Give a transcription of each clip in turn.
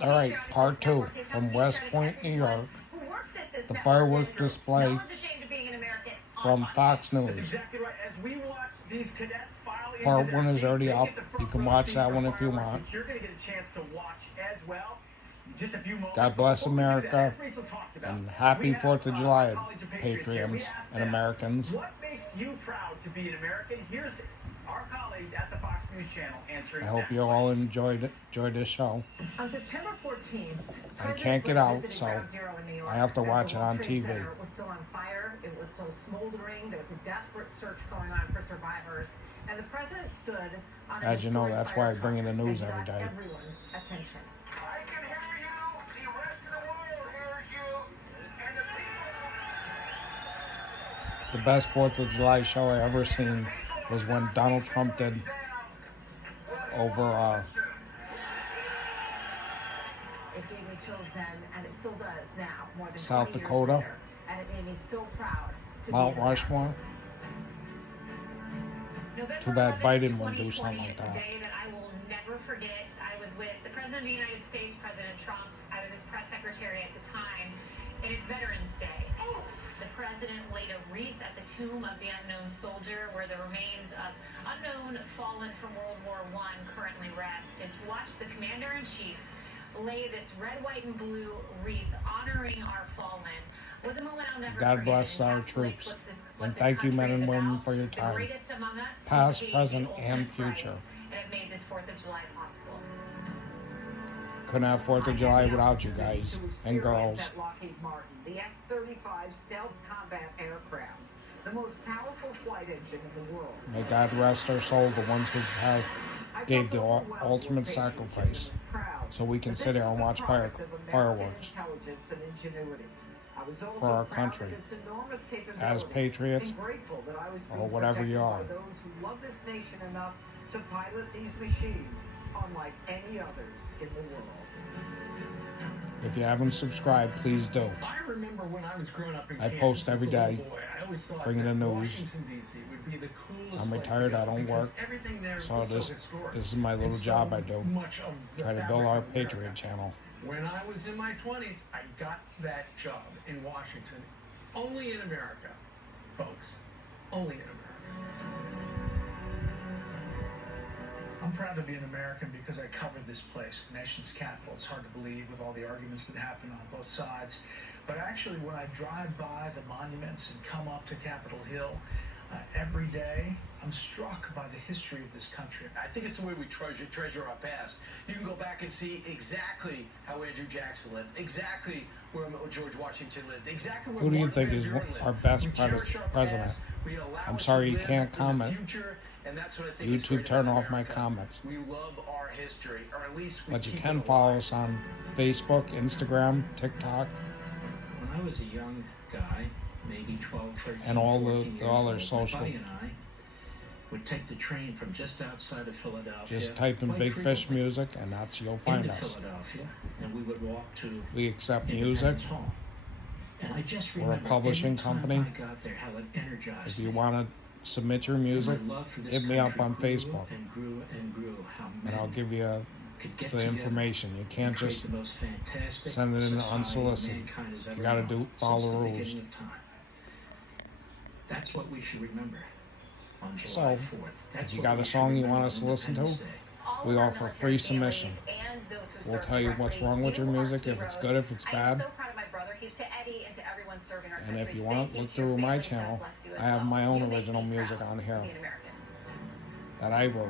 All right, part two from West Point, New York. The fireworks display from Fox News. Part one is already up. You can watch that one if you want. God bless America and happy 4th of July, Patriots and Americans. What makes you proud to be an American? Here's our colleagues at the Fox News Channel answering. I hope you all enjoyed this show. On September 14th, I can't get out, so I have to watch it on TV. It was still on fire. It was still smoldering. There was a desperate search going on for survivors, and the president stood on. As you know, that's why I bring in the news every day. Everyone's attention. I can hear you. The rest of the world hears you, and the people. The best 4th of July show I ever seen was when Donald Trump did over It gave me chills then, and it still does now, more than South 20 years Dakota, later, and it made me so proud to Mount be Rushmore. Too bad Biden wouldn't do something like that. A day that I will never forget. I was with the President of the United States, President Trump. I was his press secretary at the time, and it's Veterans Day. The president laid a wreath at the tomb of the unknown soldier where the remains of unknown fallen from World War I currently rest. And to watch the commander-in-chief lay this red, white, and blue wreath honoring our fallen was a moment I'll never forget. God bless our troops. And thank you, men and women, for your time, past, present, and future. And it made this 4th of July possible. Couldn't have 4th of July without you guys and girls. The F-35 stealth combat aircraft, the most powerful flight engine in the world. May God rest our soul, the ones who gave the ultimate sacrifice, so we can sit here and watch fireworks for our country, as patriots, or whatever you are. Those who love this nation enough to pilot these machines, unlike any others in the world. If you haven't subscribed, please do. I remember when I was growing up in I Kansas post every as a little day, boy, I always thought bringing the that news. Washington, D.C. would be the coolest I'm place retired, to go I don't because work, everything there so was this historic. is my little And job so I do. much of the Try to fabric build our of America. Patriot channel. When I was in my 20s, I got that job in Washington. Only in America, folks. Only in America. I'm proud to be an American because I covered this place, the nation's capital. It's hard to believe with all the arguments that happen on both sides. But actually, when I drive by the monuments and come up to Capitol Hill every day, I'm struck by the history of this country. I think it's the way we treasure our past. You can go back and see exactly how Andrew Jackson lived, exactly where George Washington lived, exactly where Who do you Martin think is Van Buren lived. our best We cherish our president? past, we allow I'm it sorry to you live can't in the comment. future, and that's what I think is YouTube, great turn about off my America. comments. We love our history, or at least we But you keep can it follow alive. us on Facebook, Instagram, TikTok, When I was a young guy, maybe 12, 13, and all 14 the years other old, social. my buddy and I would take the train from just outside of Philadelphia. Just type in quite Big Fish frequently Music, and that's you'll find into us. Philadelphia, and we would walk to We accept music. Independence Hall. And I just We're a remember publishing every time company. I got there, how it energized If you me. want to submit your music, And my love for this hit me up country on grew Facebook, and grew and grew. How and I'll men give you could get the together information. You and can't create just the most fantastic send it in society unsolicited. mankind has You ever got to known follow since the the rules. beginning of time. That's what we should remember on July So, 4th. That's if you what got we a should song you remember want us to on listen to, Independence Day. we offer free submission. We'll tell you what's wrong with your music, if it's good, if it's bad. And if you want, look through my channel. I have my own original music on here that I wrote.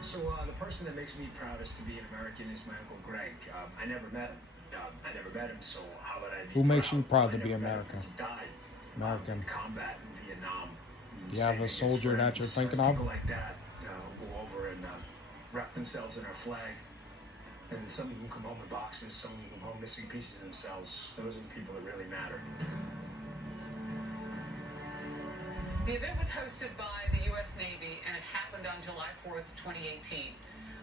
So the person that makes me proudest to be an American is my Uncle Greg. I never met him. So how would I be Who makes you proud I to be never met him American? 'cause he died American. in combat in Vietnam. Do you have a Saving his soldier that you're friends. thinking There's of? people like that who go over and wrap themselves in our flag. And some of them come home in boxes, some of them come home missing pieces of themselves. Those are the people that really matter. The event was hosted by the U.S. Navy, and it happened on July 4th, 2018.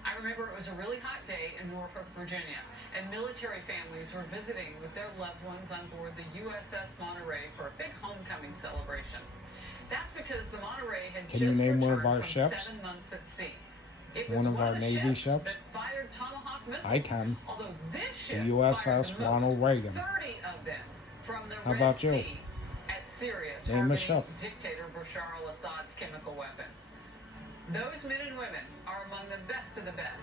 I remember it was a really hot day in Norfolk, Virginia, and military families were visiting with their loved ones on board the USS Monterey for a big homecoming celebration. That's because the Monterey had Can you just name one of returned our from ships? 7 months at sea. It One was of our the Navy ships ships? that fired Tomahawk Tomahawk missiles. I can. Although this The ship USS fired the most, Ronald Reagan. 30 of them from the How Red about you? Sea at Syria, Name a targeting ship. dictator Bashar al-Assad's chemical weapons. Those men and women are among the best of the best.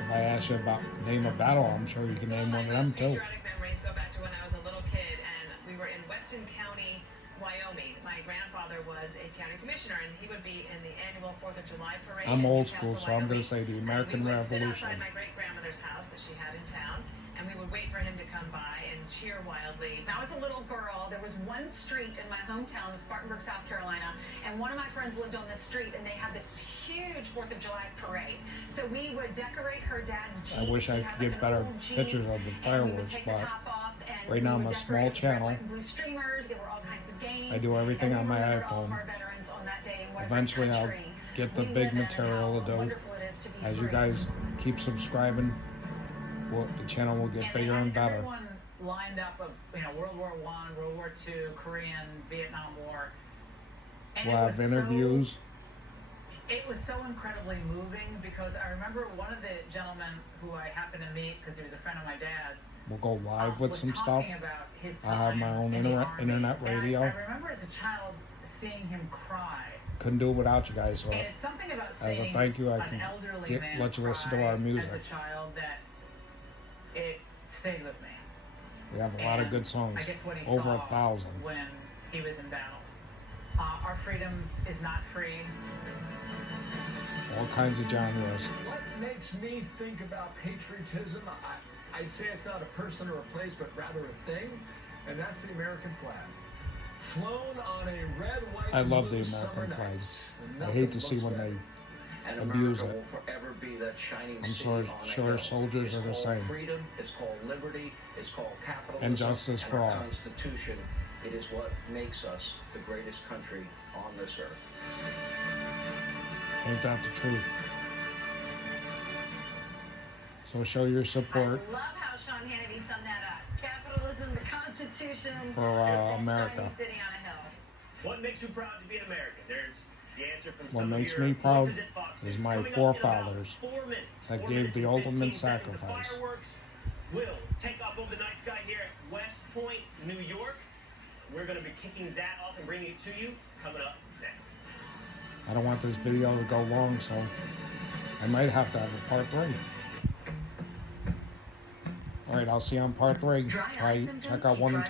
If I ask you about name a battle, I'm sure you can name one of them too. Patriotic memories go back to when I was a little kid, and we were in Weston County, Wyoming. My grandfather was a county commissioner, and he would be in the annual 4th of July parade. I'm in old Newcastle, school, so I'm going to Wyoming. say the And American we would sit Revolution. outside my great-grandmother's house that she had in town, and we would wait for him to come by and cheer wildly. When I was a little girl, there was one street in my hometown of Spartanburg, South Carolina, and one of my friends lived on this street, and they had this huge 4th of July parade. So we would decorate her dad's Jeep. I wish I He had could get like an better old Jeep, pictures of the and we would fireworks, take the but top off, and right now we I'm would a small decorate with red, channel. white, and blue streamers. There were all kinds of games. I do everything and on we my remembered all of iPhone. our veterans on that day and what a Eventually great I'll country get the we big live in and material how to do. wonderful it is to be As you free. guys keep subscribing, the channel will get bigger and better. Everyone lined up of World War I, World War II, Korean, Vietnam War. And We'll it have was interviews. It was so incredibly moving because I remember one of the gentlemen who I happened to meet because he was a friend of my dad's. We'll go live with was some stuff. talking about his I have my time own in the Army. internet And radio. I remember as a child seeing him cry. Couldn't do it without you guys. So And it's something about as a seeing thank you, I an can elderly man let you listen to cry our music. as a child that it stayed with me. We have a lot of good songs. I guess what he Over saw 1,000. when he was in battle. Our freedom is not free. All kinds of genres. What makes me think about patriotism? I'd say it's not a person or a place, but rather a thing, and that's the American flag. Flown on a red, white, I love the blue American summer flag. nights, and I nothing hate to see looks when better. they And abuse America it. will forever be that shining I'm city sure, on a sure hill. soldiers It's are the called same. freedom, it's called liberty, it's called capitalism, And justice for our all. Constitution. It is what makes us the greatest country on this earth. Ain't that the truth? So show your support I love how Sean Hannity summed that up. Capitalism, the Constitution, for that America. shining city on a hill. What makes you proud to be an American? There's the answer from What some makes of your me proud voices at Fox is News. my Coming up in about forefathers 4 minutes, that 4 gave minutes the and ultimate 15 seconds, sacrifice. The fireworks will take off over the night sky here at West Point, New York. We're going to be kicking that off and bringing it to you coming up next. I don't want this video to go long, so I might have to have a part 3. Alright, I'll see you on part 3. Try, check out 1 and 2.